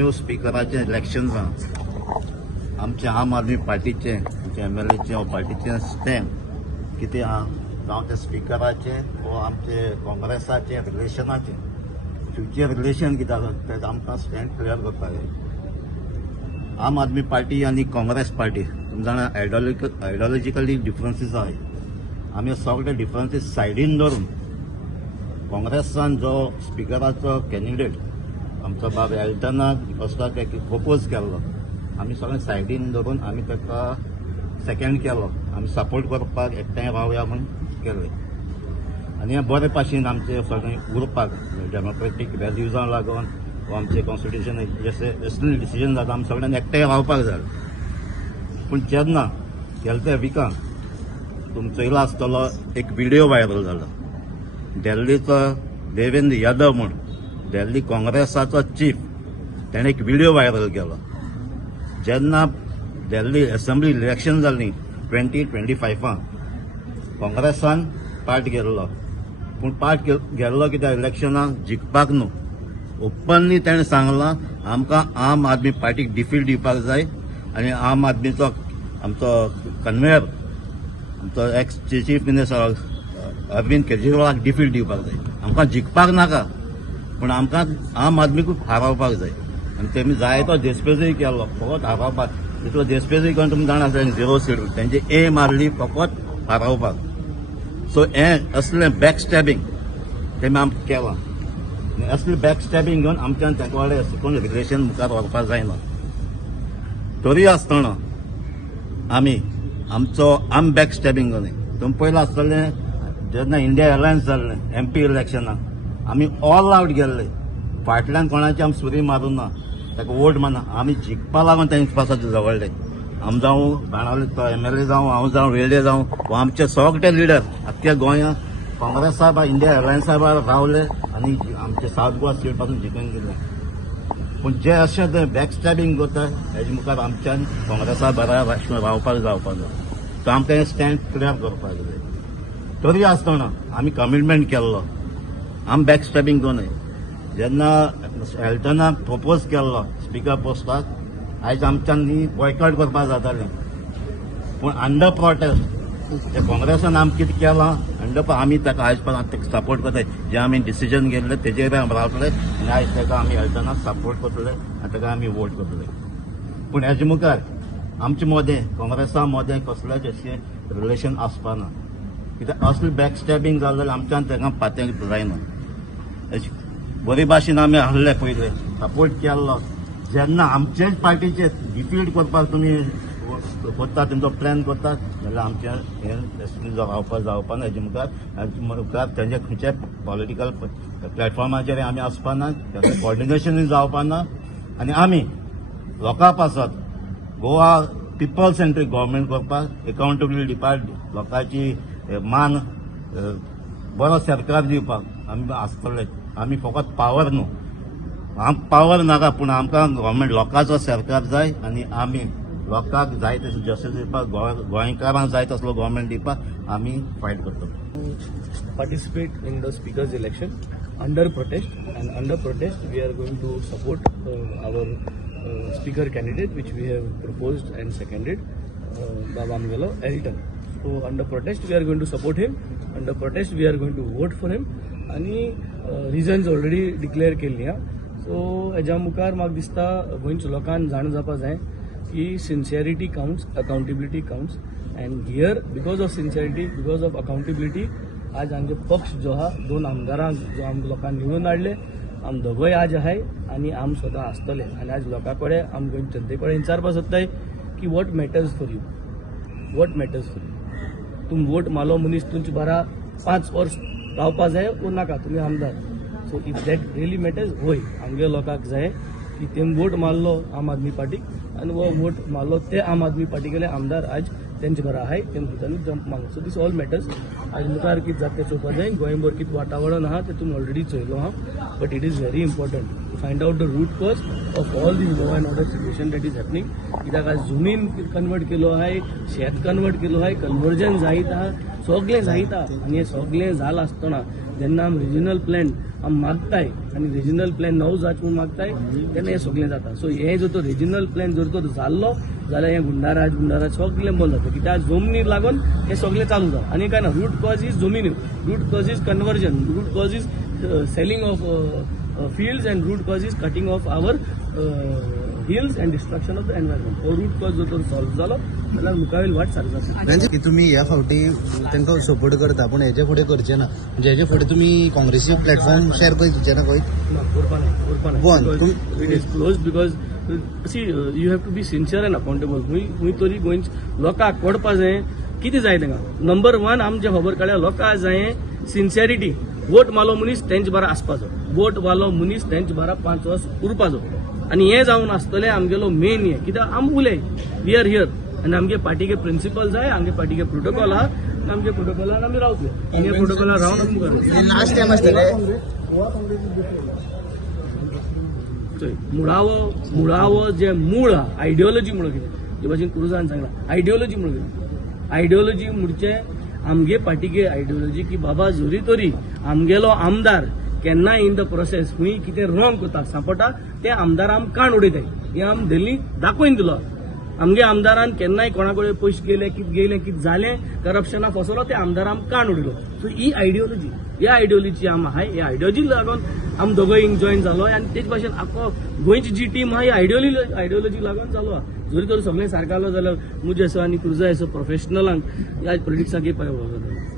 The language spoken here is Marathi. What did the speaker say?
न्यू स्पीकराचें इलेक्शन आमचे आम आदमी पार्टीचे आमचे MLAचे वा पार्टीचे स्टँड कितें आहा जावं ते स्पीकराचे वा आमचे काँग्रेसाचे रिलेशनाचे फ्युचर रिलेशन कितें आसा तें आमकां स्टँड क्लियर करपाक जाय. आम आदमी पार्टी आनी काँग्रेस पार्टी तुमी जाणा आयडियोलॉजिकली डिफरन्सीस आहाय. आमी सगळे डिफरन्सीस सायडीन दवरून काँग्रेसान जो स्पीकराचो कॅन्डिडेट आमचो बाब एल्टनाक वचपाक प्रपोज केल्लो आमी सगळे सायडीन दवरून आमी ताका सेकंड केलो. आमी सपोर्ट करपाक एकठांय रावया म्हूण केलें आनी हे बरे भाशेन आमचे सगळे उरपाक डेमोक्रेटीक व्हॅल्युजांक लागून वा आमचे कॉन्स्टिट्युशन जशें नेशनल डिसिजन जाता आमी सगळ्यांनी एकठांय रावपाक जाय. पूण जेन्ना गेल्या त्या विकान तुमी चोयलो आसतलो एक व्हिडिओ व्हायरल जालो दिल्लीचो देवेंद्र यादव म्हूण दिल्ली काँग्रेसाचो चीफ ताणें एक व्हिडिओ व्हायरल केलो. जेन्ना दिल्ली असेंब्ली इलेक्शन जाल्लीं 2025 काँग्रेसान पार्ट गेल्लो पूण पार्ट गेल्लो कित्याक इलेक्शनाक जिखपाक न्हू. ओपनली ताणें सांगलां आमकां आम आदमी पार्टीक डिफीट दिवपाक जाय आनी आम आदमीचो आमचो कन्व्हेयर आमचो एक्स चीफ मिनिस्टर अरविंद केजरीवालाक डिफीट दिवपाक जाय. आमकां जिखपाक नाका पूण आमकां आम आदमीकूच हारोवपाक जाय आनी तेमी जायतो देस्पेजूय केलो फकत हारोवपाक. तितलो देस्पेजूय करून तुमी जाणा झिरो सीट तेंची एम आसली फकत हारोवपाक. सो हें असलें बॅक स्टॅबिंग तेमी आमकां केलां. असलें बॅक स्टॅबिंग घेवन आमच्यान तेका वाडे कोण रिलेशन मुखार व्हरपाक जायना. तरी आसतना आमी आम बॅक स्टॅबिंग न्ही. तुमी पयलें आसतलें जेन्ना इंडिया अलायन्स जाल्लें MP इलेक्शनाक आमी ऑल आवट गेल्ले. फाटल्यान कोणाची आमी सुरी मारूं ना ताका वोट मारना. आमी जिखपा लागून तेंचे पासत जवळले. आम जावं बाणावले तो MLA जावं हांव जावं वेळे जावं वा आमचे सगळे लिडर आख्ख्या गोंयांत काँग्रेसा इंडिया अलायन्सा भायर रावले आनी आमचे सावथ गोवा स्टेट पासून जिखून गेले. पूण जे अशें ते बॅक स्टॅबिंग करता हेजे मुखार आमच्यान काँग्रेसा बऱ्या भाशेन रावपाक जावपाक जाय. सो आमकां हें स्टँड क्लियर करपाक जाय. तरी आसतना आमी कमिटमेंट केल्लो आम बॅक स्टॅबिंग करूं न्हय. जेन्ना एल्टनाक प्रपोज केल्लो स्पीकर पोस्टाक आयज आमच्यान बॉयकॉट करपाक जातालें पूण अंडर प्रोटेस्ट ते काँग्रेसान आमी कितें केलां अंडर आमी ताका आयज पर्यंत सपोर्ट करताय. जे आमी डिसिजन घेतले तेजेर आमी रावतले आनी आयज ताका आमी एल्टनाक सपोर्ट करतले आनी ताका आमी वोट करतले. पूण हेजे मुखार आमचे मदें काँग्रेसा मदें कसलेंच अशें रिलेशन आसपाना कित्याक असलें बॅक स्टॅबिंग जालें जाल्यार आमच्यान ताका पातें जायना. बरे भाशेन आमी आहले पयले सपोर्ट केल्लो. जेन्ना आमचेच पार्टीचे डिफीट करपाक तुमी करता तुमचो प्लॅन करतात जाल्यार आमच्या हें रावपाक जावपा ना. हेजे मुखार तेंचे खंयच्याय पॉलिटिकल प्लॅटफॉर्माचेर आमी आसपाना तें कॉर्डिनेशनूय जावपा ना आनी आमी लोकां पासत गोवा पिपल सेंट्रीक गव्हर्मेंट करपाक एकाउंटेबिलिटी दिवपाक लोकांची मान बरो सरकार दिवपाक आमी आसतले. आमी फकत पावर न्हू आमकां पावर नाका पूण आमकां गव्हर्मेंट लोकांचो सरकार जाय आनी आमी लोकांक जाय तशें जस्टीस दिवपाक गोंयकारांक जाय तसलो गव्हर्मेंट दिवपाक आमी फायट करतलो. Participate in the speakers election under protest, and under protest we are going to support our speaker candidate which we have proposed and seconded, Baba Amgelo Elton. So under protest we are going to support him. Under protest we are going to vote for him. आणि रिजन्स ऑलरेडी डिक्लेअर केल्ली हा. सो हेज्या मुखार म्हाका दिसता गोंयच्या लोकांक जाण जावपा जाय की sincerity counts, accountability counts, and here because of sincerity, because of accountability आज आमचे पक्ष जो हा 2 आमदारांक जो आमकां लोकांनी निवडून हाडले आम दोगोय आज आहाय आनी आम स्वता आसतले. आनी आज लोकां कडेन आम गोंयच्या जनते कडेन विचारपाक सोदताय की what matters for you, what matters for you. तुमी वोट मारलो मनीस तुमचे बारा 5 वर्स रावपा जाय वो नाका तुमी आमदार. So if that really matters होय आमगे लोकांक जाय की तेम वोट मारलो आम आदमी पार्टीक आनी वो वोट मारलो ते आम आदमी पार्टी गेले आमदार आज तेंचे बरा आहाय तेम सुद्दां जंप मारलो. सो दीस ऑल मॅटर्स आज मुखार कितें जाता तें चोवपा जाय. गोंयभर कितें वातावरण आहा तें तुमी ऑलरेडी चोयलो आहा but it is very important to find out the root cause of all these law and order situation that is happening. कित्याक आज जमीन कन्वर्ट केलो आहाय, शेत कन्वर्ट केलो आहाय, कन्वर्जन जायत आहा, सगळें जायत आहा आनी हें सगळें जालां आसतना जेन्ना आमी रिजनल प्लॅन आमी मागताय आनी रिजनल प्लॅन नवो जाच म्हूण मागताय तेन्ना हें सगळें जाता. सो हे जर तो रिजनल प्लॅन जर तर जाल्लो जाल्यार हें गुंडाराज सगळें बंद जाता. कित्याक जमनीक लागून हें सगळें चालू जाता. आनी काय ना, रूट कॉज इज जमिन्यो, root cause is conversion, root cause is selling of fields and root cause is cutting off our hills and destruction of the environment. हो रूट कॉज जर तर सॉल्व जालो जाल्यार मुखावेल वाट सारकी जातली. की तुम्ही ह्या फावटी तांकां सपोर्ट करता पण हेचे फुडें करचे ना, म्हणजे हेचे फुडें तुमी काँग्रेसी प्लॅटफॉर्म शेअर करचे ना खंय? करपा it is close because see you have to be sincere and accountable. खूंय तरी गोंय लोकांक कळपा जाय कितें जाय तांकां. नंबर 1 आमचे खबर काडल्या लोकांक जाय सिन्सियरिटी. वोट मालो मनीस तेंचे बारा आसपाचो, वोट वालो मनीस तेंचे बारा 5 वर्स उरपाचो. आनी हें जावन आसतलें आमगेलो मेन हें. कित्याक आमी उलय वी आर हियर आनी आमगे पार्टीके प्रिंसिपल जाय, आमगे पार्टीके प्रोटोकॉल आहा, आमगे प्रोटोकॉलान आमी रावतले. आमगे प्रोटोकॉलान रावन आमी मुखार लास्ट टायम आसतले मुळावो जे मूळ आहा, आयडियोलॉजी म्हणून कितें जे भाशेन क्रुजान सांगला आयडियोलॉजी म्हणून कितें. आयडियोलॉजी म्हणचे आमगे पार्टीके आयडियोलॉजी की बाबा जोरी तरी आमगेलो आमदार केन्नाय इन द प्रोसेस खूंय कितें रॉंग करता सांपडटा ते आमदार आमी काण उडयताय. हें आमी दिल्ली दाखोवन दिलो. आमगे आमदारान केन्नाय कोणा कडेन पयशे कितें जालें करप्शना फसलो ते आमदार आमी काण उडयलो. सो ही आयडियोलॉजी, ह्या आयडियोलॉजी आमी आहाय, ह्या आयडियोलॉजी लागून आमी दोगोय हिंग जॉयन जालो आनी तेच भाशेन आख्खो गोंयची जी टीम आहा ही आयडियोलॉजी लागून जालो आहा. जरी तर सगळें सारकें जालो जाल्यार मुजे आसा आनी क्रुजा आसा प्रोफेशनलांक ह्या पॉलिटिक्साक पांय वळखता.